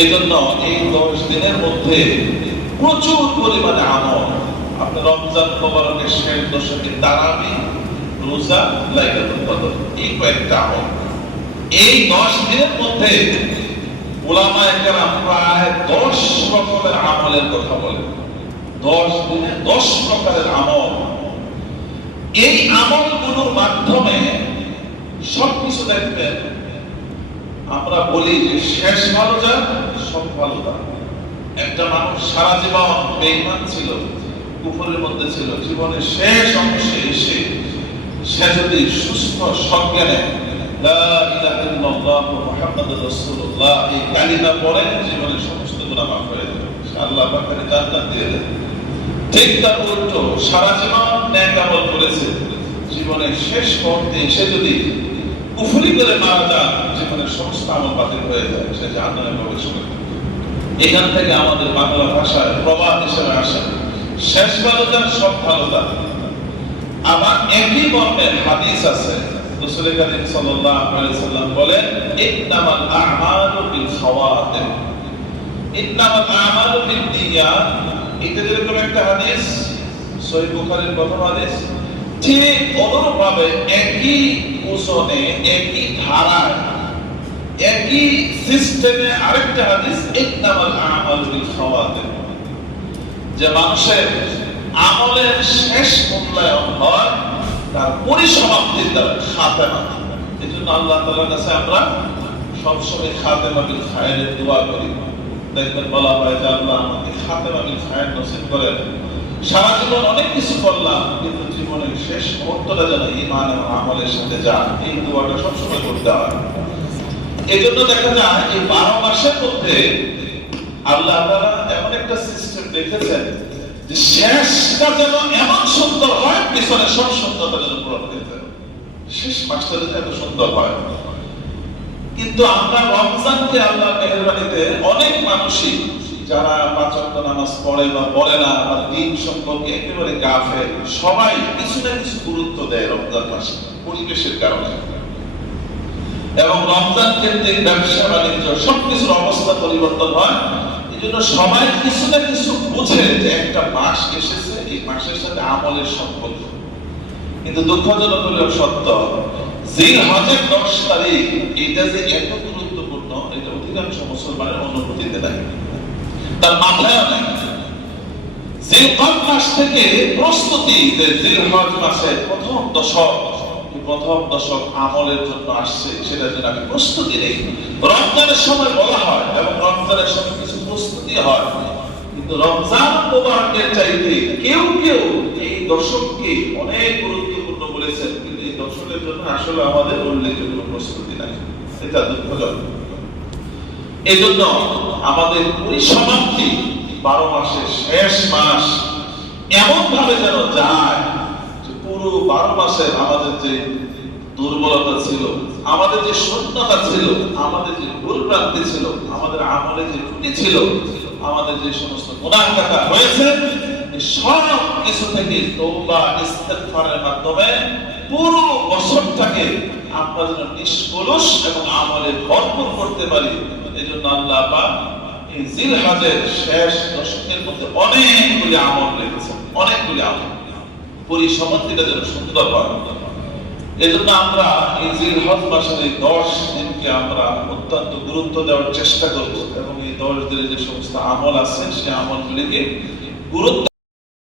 এজন্য এই 10 দিনের মধ্যে প্রচুর পরিমাণে আমল, আপনি রমজান মোবারকের শেষ দশকে তারাবি, রোজা, লাইলাতুল কদর, এই কয়েকটা আমল এই 10 দিনের মধ্যে উলামায়ে কেরাম প্রায় 10 রকমের আমলের কথা বলেন। 10 দিনে 10 প্রকারের আমল। এই আমলগুলোর মাধ্যমে সবকিছু দেখবেন, আমরা বলি যে শেষ ভালো যা সব ভালো তা। একটা মানুষ সারা জীবন বেঈমান ছিল, কুফরের মধ্যে ছিল, জীবনের শেষ অংশে এসে সে যদি সুস্থ সজ্ঞানে লা ইলাহা ইল্লাল্লাহ মুহাম্মাদুর রাসূলুল্লাহ এই কালিমা পড়ে, জীবনের সমস্ত গুনাহ মাফ হয়ে যাবে, আল্লাহ পাকের জান্নাত দিয়ে দেবে। ঠিক তার উল্টো, সারা জীবন নেক আমল করেছে, জীবনের শেষ মুহূর্তে এসে যদি কুফরি করে মারা যান, জীবনের সমস্ত আমল বাতিল হয়ে যায়, সে জাহান্নামে প্রবেশ করে। এখান থেকে আমাদের বাংলা ভাষায় প্রবাদ হিসেবে আসে শেষ ভালো যান সব ভালো যান। আবার একই মর্মের হাদিস আছে, রাসূল কারীম সাল্লাল্লাহু আলাইহি সাল্লাম বলেন, ইন্নামাল আ'মালু বিল খাওয়াতিম, ইন্নামাল আ'মালু বিন্নিয়াত। এটা যেরকম একটা হাদিস, সহিহ বুখারীর প্রথম হাদিস, ঠিক অনুরূপভাবে একই ওজনে, একই ধারায়, একই সিস্টেমে আরেকটা হাদিস, ইন্নামাল আ'মালু বিল খাওয়াতিম, যে মানুষের আমলের শেষ মূল্যায়ন হয় তার পরিসমাপ্তির দ্বারা, খাতেমা। এজন্য আল্লাহ তাআলার কাছে আমরা সবসময় খাতেমা বিল খায়রের দোয়া করি। দেখবেন বলা হয় যে আল্লাহ আমাকে খাতেমা বিল খায়র নসিব করেন। সারা জীবন অনেক কিছু করলাম, কিন্তু জীবনের শেষ মুহূর্তটা যেন ঈমান এবং আমলের সাথে যায়, এই দোয়াটা সবসময় করতে হয়। এজন্য দেখা যায় এই 12 মাসের মধ্যে আল্লাহ তাআলা এমন একটা সিস্টেম রেখেছেন যে শেষটা যেন এমন সুন্দর হয়, পিছনে সব সুন্দরতা যেন পূরণ হয়ে যায়, শেষ মাসটা যেন এত সুন্দর হয়। কিন্তু আমরা রমজানকে আল্লাহর মেহেরবানিতে অনেক মানুষই যারা 5 ওয়াক্ত নামাজ পড়ে বা পড়ে না, বা দিন সম্পর্কে একেবারে গাফেল, সবাই কিছু না কিছু গুরুত্ব দেয় রমজান মাসে পরিবেশের কারণে, এবং রমজান কেন্দ্রিক ব্যবসা বাণিজ্য সবকিছুর অবস্থা পরিবর্তন হয়। এই জন্য সবাই কিছু না কিছু বুঝে যে একটা মাস এসেছে, এই মাসের সাথে আমলের সম্পর্ক। কিন্তু দুঃখজনক হলেও সত্য, জিলহজের 10 তারিখ এটা যে এত গুরুত্বপূর্ণ, এটা অধিকাংশ মুসলমানের অনুভূতিতে নাই, তার মাথায় নাই। জিলহজ মাস থেকে প্রস্তুতি, যে জিলহজ মাসের প্রথম দশক আমলের জন্য আসছে, সেটার জন্য আমি প্রস্তুতি নেই। রমজানের সময় বলা হয় এবং রমজানের সময় কিছু প্রস্তুতি হয়, কিন্তু রমজান মোবারকের চাইতে কেউ এই দশককে অনেক গুরুত্বপূর্ণ বলেছেন, কিন্তু এই দশকের জন্য আসলে আমাদের উল্লেখযোগ্য প্রস্তুতি নাই, এটা দুঃখজনক। এজন্য আমাদের পরিসমাপ্তি 12 মাসের শেষ মাস এমন ভাবে যেন যায় যে পুরো 12 মাসে আমাদের যে দুর্বলতা ছিল, আমাদের যে শূন্যতা ছিল, আমাদের যে ভুলভ্রান্তি ছিল, আমাদের আমলে যে ত্রুটি ছিল, আমাদের যে সমস্ত গুনাহগাতা হয়েছে, সব কিছু থেকে তওবা ইস্তেগফারের মাধ্যমে পুরো বছরটাকে আমরা যেন নিষ্কলুষ এবং আমলে ভরপুর করতে পারি। এজন্য আল্লাহ পাক এই জিলহজের শেষ দশকের মধ্যে অনেকগুলি আমল রেখেছেন, অনেকগুলি আমল, পরিসমাপ্তিটা যেন সুন্দর হয়। এজন্য আমরা এই জিলহজ মাসের এই 10 দিনকে আমরা অত্যন্ত গুরুত্ব দেওয়ার চেষ্টা করব, এবং এই 10 দিনে যে সমস্ত আমল আছে সেই আমলগুলিকে গুরুত্ব